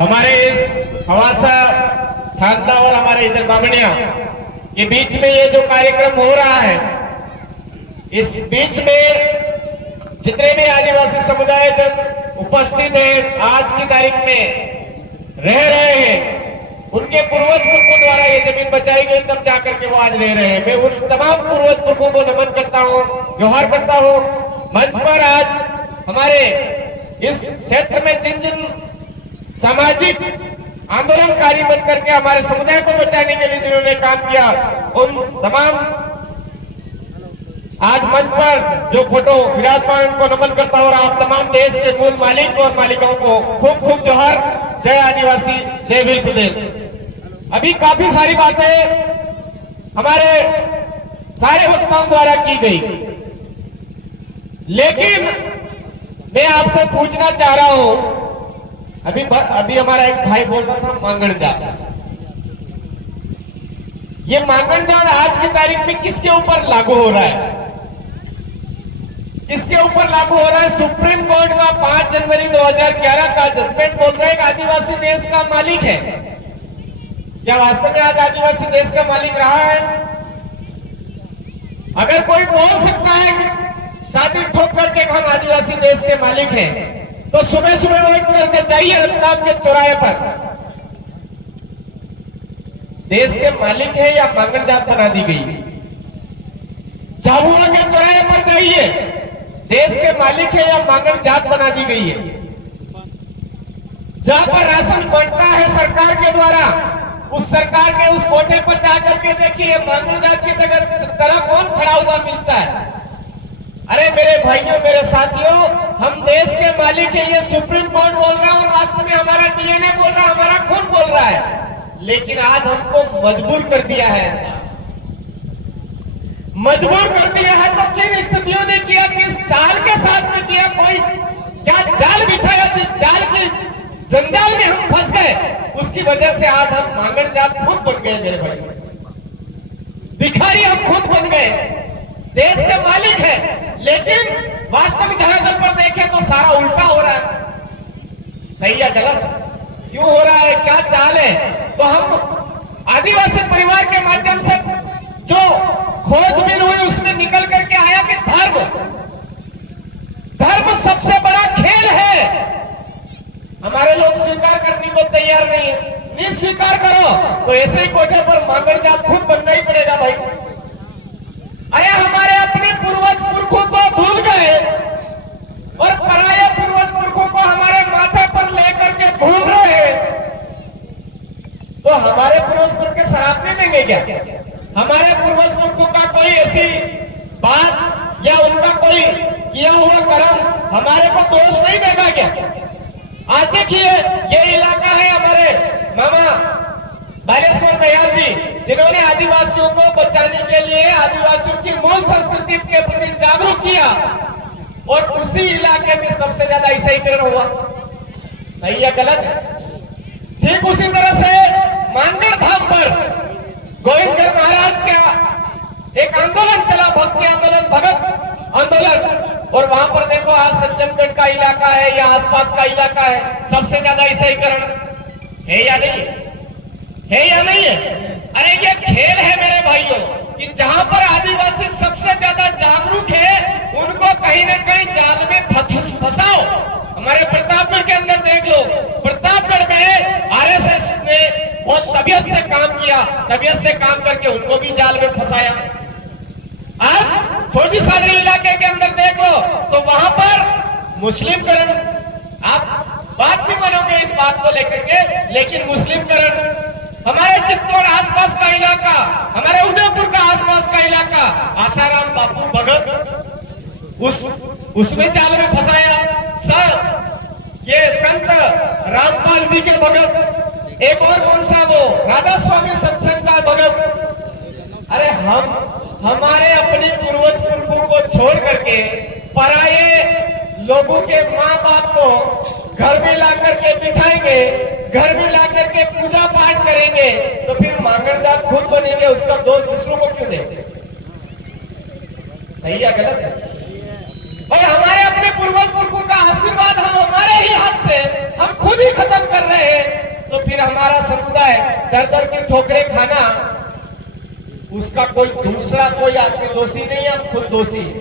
हमारे इस हवासा थांता और हमारे इधर बामणिया के बीच में ये जो कार्यक्रम हो रहा है, इस बीच में जितने भी आदिवासी समुदाय जन उपस्थित हैं, आज की तारीख में रह रहे हैं, उनके पूर्वज पुरखों द्वारा ये जमीन बचाई गई, तब जाकर के वो आज रह रहे हैं। मैं उन तमाम पूर्वज पुरखों को नमन करता हूँ, जोहार करता हूँ। मंच पर आज हमारे इस क्षेत्र में जिन जिन सामाजिक आंदोलनकारी बन करके हमारे समुदाय को बचाने के लिए जिन्होंने काम किया, उन तमाम आज मंच पर जो फोटो विराजमान उनको नमन करता हूं। और आप तमाम देश के मूल मालिक और मालिकाओं को खूब खूब जोहार। जय आदिवासी, जय भील प्रदेश। अभी काफी सारी बातें हमारे सारे वक्ताओं द्वारा की गई, लेकिन मैं आपसे पूछना चाह रहा हूं, अभी हमारा एक भाई बोल रहा था मांगण जात। ये मांगण जात आज की तारीख में किसके ऊपर लागू हो रहा है? किसके ऊपर लागू हो रहा है? सुप्रीम कोर्ट का 5 जनवरी 2011 का जजमेंट बोल रहा है कि आदिवासी देश का मालिक है। क्या वास्तव में आज आदिवासी देश का मालिक रहा है? अगर कोई बोल सकता है कि शादी ठोक करके हम आदिवासी देश के मालिक हैं, तो सुबह सुबह वो करके जाइए रतलाम के चौराहे पर। देश के मालिक है या मांगण जात बना दी गई? झाबुआ के चौराहे पर जाइए, देश के मालिक है या मांगण जात बना दी गई है? जहां पर राशन बंटता है सरकार के द्वारा, उस सरकार के उस कोटे पर जाकर के देखिए मांगण जात की तरह कौन खड़ा हुआ मिलता है। अरे मेरे भाइयों, मेरे साथियों, हम देश के मालिक हैं, ये सुप्रीम कोर्ट बोल रहा है और वास्तव में हमारा डीएनए बोल रहा है, हमारा खून बोल रहा है। लेकिन आज हमको मजबूर कर दिया है, मजबूर कर दिया है। तो किन स्थितियों ने किया, किस चाल के साथ में किया? कोई क्या जाल बिछाया जिस जाल के जंजाल में हम फंस गए, उसकी वजह से आज हम मांगण जात खुद बन गए। मेरे भाई, भिखारी हम खुद बन गए। देश के मालिक है, लेकिन वास्तविक धरातल पर देखें तो सारा उल्टा हो रहा है। सही या गलत? क्यों हो रहा है? क्या चाल है? तो हम आदिवासी परिवार के माध्यम से जो खोजबीन हुई, उसमें निकल करके आया कि धर्म सबसे बड़ा खेल है। हमारे लोग स्वीकार करने को तैयार नहीं है। नहीं स्वीकार करो तो ऐसे ही कोठे पर मांगण जात खुद बनना ही पड़ेगा भाई। अरे हमारे अपने पूर्वज पुरखों को भूल गए और पराये पूर्वज पुरखों को हमारे माथे पर लेकर के घूम रहे हैं, तो हमारे पूर्वज पुरख शराब नहीं देंगे क्या? हमारे पूर्वज पुरखों का कोई ऐसी बात या उनका कोई किया हुआ कर्म हमारे को दोष नहीं देगा क्या? आज देखिए, ये इलाका है हमारे मामा बालेश्वर दयाल जी, जिन्होंने आदिवासियों को बचाने के लिए आदिवासियों की मूल संस्कृति के प्रति जागरूक किया, और उसी इलाके में सबसे ज्यादा ईसाईकरण हुआ। सही या गलत? ठीक उसी तरह से मांगण धाम पर गोविंदगढ़ महाराज का एक आंदोलन चला, भक्ति आंदोलन, भगत आंदोलन, और वहां पर देखो आज सज्जनगढ़ का इलाका है या आसपास का इलाका है, सबसे ज्यादा ईसाईकरण है या नहीं है? है या नहीं है? अरे ये खेल है मेरे भाइयों कि जहां पर आदिवासी सबसे ज्यादा जागरूक है, उनको कहीं ना कहीं जाल में फंसाओ। हमारे प्रतापगढ़ के अंदर देख लो, प्रतापगढ़ में आरएसएस ने बहुत तबीयत से काम किया, तबीयत से काम करके उनको भी जाल में फंसाया। आज छोटी सादरी इलाके के अंदर देख लो तो वहां पर मुस्लिमकरण, आप बात भी मानोगे इस बात को लेकर के, लेकिन मुस्लिमकरण, हमारे चित्तौड़ आसपास का इलाका, हमारे उदयपुर का आसपास का इलाका, आसाराम बापू भगत, उसमें जाल में फंसाया। ये संत रामपाल जी के भगत, एक और कौन सा वो राधा स्वामी सत्संग का भगत। अरे हमारे अपने पूर्वज पुरखों को छोड़ करके पराये लोगों के माँ बाप को घर में ला करके बिठाएंगे, घर में ला करके पूजा पाठ करेंगे, तो फिर मांगण जात खुद बनेंगे, उसका दोष दूसरों को क्यों देंगे? सही या गलत? भाई हमारे अपने पूर्वज पुरखों का आशीर्वाद हम हमारे ही हाथ से हम खुद ही खत्म कर रहे हैं। दर दर की ठोकरें खाना, उसका कोई दूसरा कोई आदमी दोषी नहीं है, हम खुद दोषी है,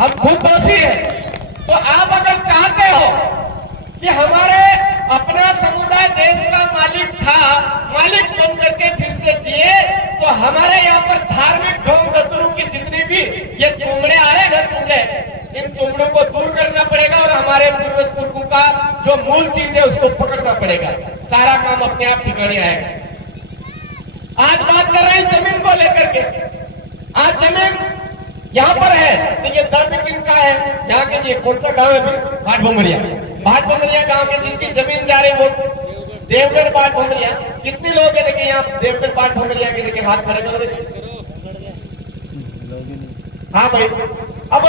हम खुद दोषी है। तो आप अगर चाहते हो कि हमारे अपना समुदाय देश का मालिक था, मालिक बन करके फिर से जिए, तो हमारे यहाँ पर धार्मिक ढोंग गतरों की जितनी भी ये तुमड़े आ रहे ना, तुमड़े, इन तुमड़ों को दूर करना पड़ेगा और हमारे पूर्वज पुरखों का जो मूल चीज है उसको पकड़ना पड़ेगा, सारा काम अपने आप ठिकाने आएगा। आज बात कर रहे हैं जमीन को लेकर के। आज जमीन यहाँ पर है तो ये दर्द किनका है? यहाँ के जी कौन सा गांव है? भाट भुमरिया। भाट भुमरिया गांव के जिनकी जमीन जा रही वो देवगढ़ भाट भुमरिया। कितने लोग है देखिए यहाँ देवगढ़ भाट भुमरिया के? देखिए हाथ खड़े करो देखिए। हाँ भाई, अब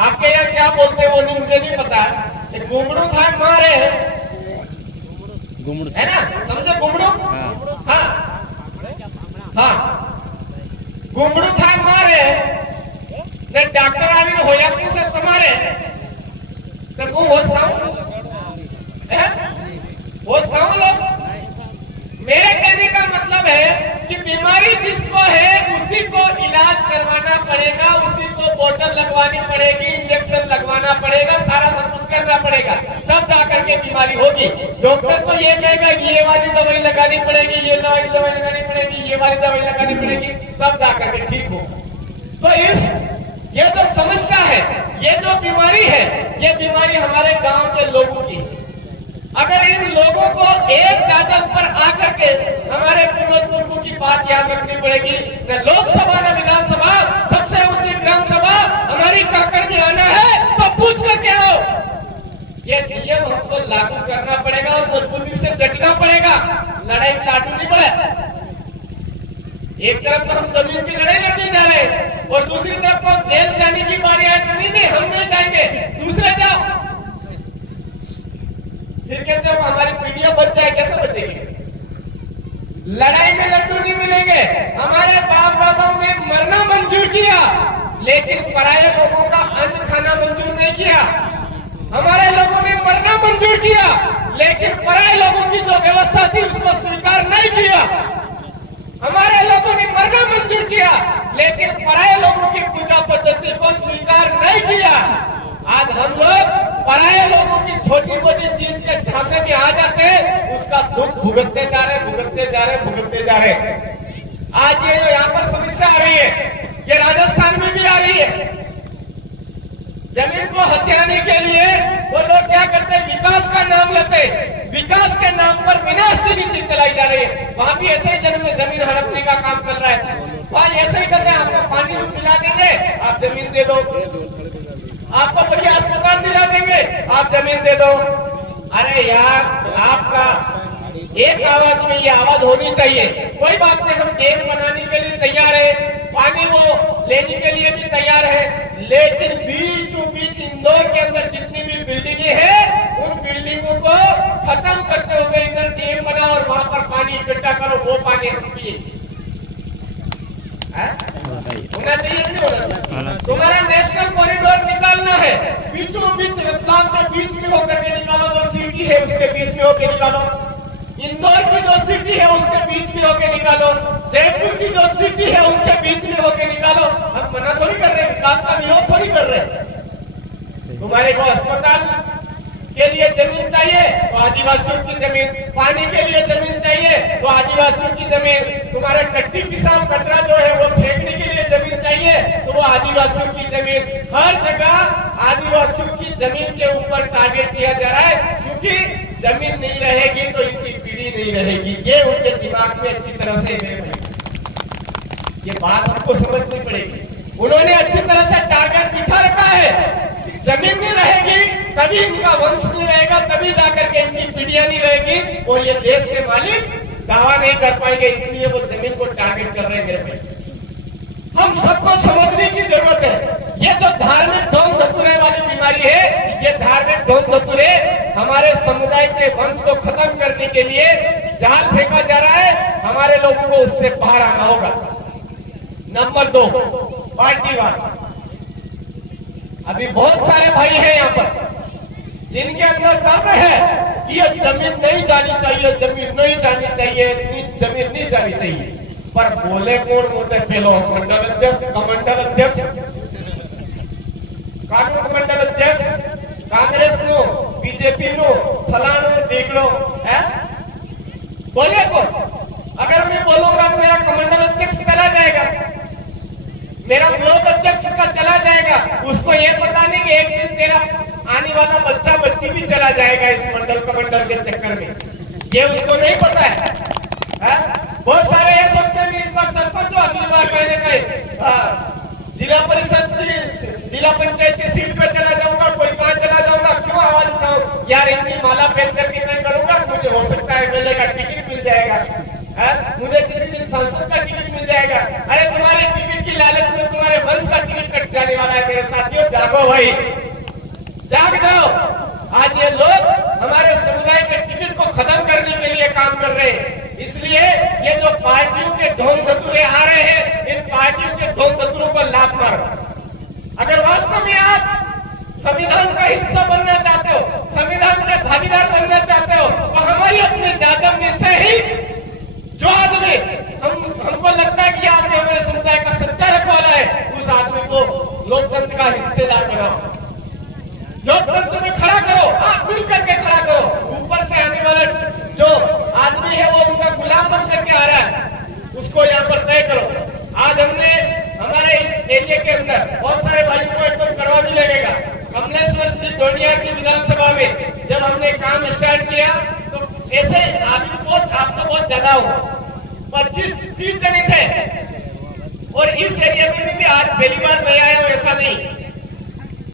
आपके यहाँ क्या बोलते हैं वो नहीं, मुझे नहीं पता है। घुमड़ू था मारे है ना, समझे घुमड़ू? हाँ हाँ, घुमड़ू था मारे ने डॉक्टर आवी होया क्यों से तुम्हारे तो वो होता हूं लोग। मेरे कहने का मतलब है कि बीमारी जिसको है उसी को इलाज करवाना पड़ेगा, उसी को बोतल लगवानी पड़ेगी, इंजेक्शन लगवाना पड़ेगा, सारा सब कुछ करना पड़ेगा, तब जाकर के बीमारी होगी। डॉक्टर तो ये कहेगा कि ये वाली दवाई लगानी पड़ेगी, ये वाली दवाई लगानी पड़ेगी, ये वाली दवाई लगानी पड़ेगी, तब जाकर के ठीक हो। तो ये जो समस्या है, ये जो बीमारी है, ये बीमारी हमारे गांव के लोगों की। अगर इन लोगों को एक जगह पर आकर के हमारे पूर्वज पुरखों की बात याद रखनी पड़ेगी, न लोकसभा न विधानसभा, सबसे ऊंची ग्राम सभा हमारी काकड़ में आना है तो पूछ करके आओ। ये नियम हमको लागू करना पड़ेगा और मजबूती से डटना पड़ेगा। लड़ाई लाडू नहीं पड़े। एक तरफ तो हम जमीन की लड़ाई लड़ने जा रहे हैं और दूसरी तरफ तो जेल जाने की बारी आए तो नहीं हम नहीं जाएंगे, दूसरे जाओ। फिर कहते हैं हमारी पीढ़ियां बच जाए, कैसे बचेगी? लड़ाई में लड्डू नहीं मिलेंगे। हमारे बाप दादाओं ने मरना मंजूर किया लेकिन पराये लोगों का अन्न खाना मंजूर नहीं किया। हमारे लोगों ने मरना मंजूर किया लेकिन पराये लोगों की जो व्यवस्था थी उसको स्वीकार नहीं किया। हमारे लोगों ने मरना मंजूर किया लेकिन पराये लोगों की पूजा पद्धति को स्वीकार नहीं किया। आज हम लोग पराये लोगों की छोटी मोटी चीज के झांसे में आ जाते हैं, उसका दुख भुगतते जा रहे, भुगतते जा रहे, भुगतते जा रहे। आज ये जो यहाँ पर समस्या आ रही है, ये राजस्थान में भी आ रही है। जमीन को हथियाने के लिए वो लोग क्या करते हैं? विकास का नाम लेते हैं, विकास के नाम पर विनाश की नीति चलाई जा रही है। वहां भी ऐसे ही जमीन हड़पने का काम चल रहा है। वहां ऐसे ही करते हैं, आपको पानी दिला देंगे, आप जमीन दे दो, आपको बढ़िया अस्पताल दिला देंगे, आप जमीन दे दो। अरे यार, आपका एक आवाज में ये आवाज होनी चाहिए। कोई बात नहीं, हम डैम बनाने के लिए तैयार है, पानी वो लेने के लिए भी तैयार है, लेकिन बीचों बीच इंदौर के अंदर जितनी भी बिल्डिंगें हैं उन बिल्डिंगों को खत्म करते हुए इधर डैम बना और वहां पर पानी इकट्ठा करो, वो पानी हम पिए। होना चाहिए नहीं होना? तुम्हारा नेशनल कॉरिडोर निकालना है, बीचों बीच रतलाम के बीच में होकर के निकालो, जो सिटी है उसके बीच में होकर निकालो, इंदौर की जो सिटी है उसके बीच में होकर निकालो, जयपुर की जो सिटी है उसके बीच में होकर निकालो। हम मना थोड़ी कर रहे, विकास का विरोध थोड़ी कर रहे। तुम्हारे को अस्पताल के लिए जमीन चाहिए तो आदिवासियों की जमीन, पानी के लिए जमीन चाहिए तो आदिवासियों की जमीन, तुम्हारे टट्टी पिसाब कचरा जो है वो फेंकने के लिए जमीन चाहिए तो वो आदिवासियों की जमीन। हर जगह आदिवासियों की जमीन के ऊपर टारगेट किया जा रहा है, क्योंकि जमीन नहीं रहेगी तो इनकी पीढ़ी नहीं रहेगी। ये उनके दिमाग में अच्छी तरह से ये बात हमको समझनी पड़ेगी। उन्होंने अच्छी तरह से टारगेट बिठा रखा है, जमीन नहीं रहेगी तभी इनका वंश नहीं रहेगा, तभी जाकर के इनकी पीढ़ियां नहीं रहेगी और ये देश के मालिक दावा नहीं कर पाएंगे, इसलिए वो जमीन को टारगेट कर रहे हैं। मेरे पे हम सबको समझने की जरूरत है। ये जो धार्मिक ढोंग धतूरे वाली बीमारी है, ये धार्मिक ढोंग धतूरे हमारे समुदाय के वंश को खत्म करने के लिए जाल फेंका जा रहा है। हमारे लोगों को उससे बाहर आना होगा। नंबर 2, पार्टीवाद। अभी बहुत सारे भाई हैं यहाँ पर जिनके अंदर दर्द है कि ये जमीन नहीं जानी चाहिए, जमीन नहीं जानी चाहिए, इतनी जमीन नहीं जानी चाहिए। पर बोले कौन होते पेलो मंडल अध्यक्ष, कमंडल अध्यक्ष, कानून मंडल अध्यक्ष, कांग्रेस नो, बीजेपी नो, फलानो ढीकलो है, बोले कौन? अगर मैं बोलूंगा तो मेरा कमंडल अध्यक्ष चला जाएगा, मेरा ब्लॉक अध्यक्ष का चला जाएगा। उसको ये पता नहीं कि एक दिन तेरा आने वाला बच्चा बच्ची भी चला जाएगा इस मंडल कमंडल के चक्कर में, ये उसको नहीं पता है? बहुत सारे ये सोचते हैं इस बार सरपंच, अगली बार कहने का जिला परिषद की, जिला पंचायत की सीट पे चला जाऊंगा, कोई कहां चला जाऊंगा, क्यों आवाज उठाऊं यार, इतनी माला पहन करके नहीं करूंगा, मुझे हो सकता है एमएलए का टिकट मिल जाएगा, मुझे किसी दिन सांसद का टिकट मिल जाएगा। अरे तुम्हारे टिकट की लालच में तुम्हारे वंश का टिकट कट जाने वाला है। मेरे साथियों जागो भाई, जाग जाओ। आज ये लोग हमारे समुदाय के टिकट को खत्म करने के लिए काम कर रहे हैं। इसलिए ये जो पार्टियों के ढोंग धतूरे आ रहे हैं, इन पार्टियों के ढोंग धतूरों को लात मारो। अगर वास्तव में आप संविधान का हिस्सा बनना चाहते हो, संविधान के भागीदार बनना चाहते हो, तो हमारी अपने जादव में से ही जो आदमी हमको लगता है कि आपने हमारे समुदाय का सच्चा रखवाला है, उस आदमी को लोकतंत्र का हिस्सेदार बनाओ, लोकतंत्र में खड़ा करो, आप मिल करके खड़ा करो। ऊपर से आने वाले जो आदमी है वो उनका गुलाम बन करके आ रहा है, उसको यहाँ पर तय करो। आज हमने हमारे इस एरिया के अंदर बहुत सारे भाइयों को एकदम कड़वा भी लगेगा। कमलेश्वर जी डोनिया की विधानसभा में जब हमने काम स्टार्ट किया तो ऐसे आदमी पोस्ट आप तो बहुत ज्यादा हो, 25-30 जने थे, और इस एरिया में भी आज पहली बार नहीं आया हूं ऐसा नहीं,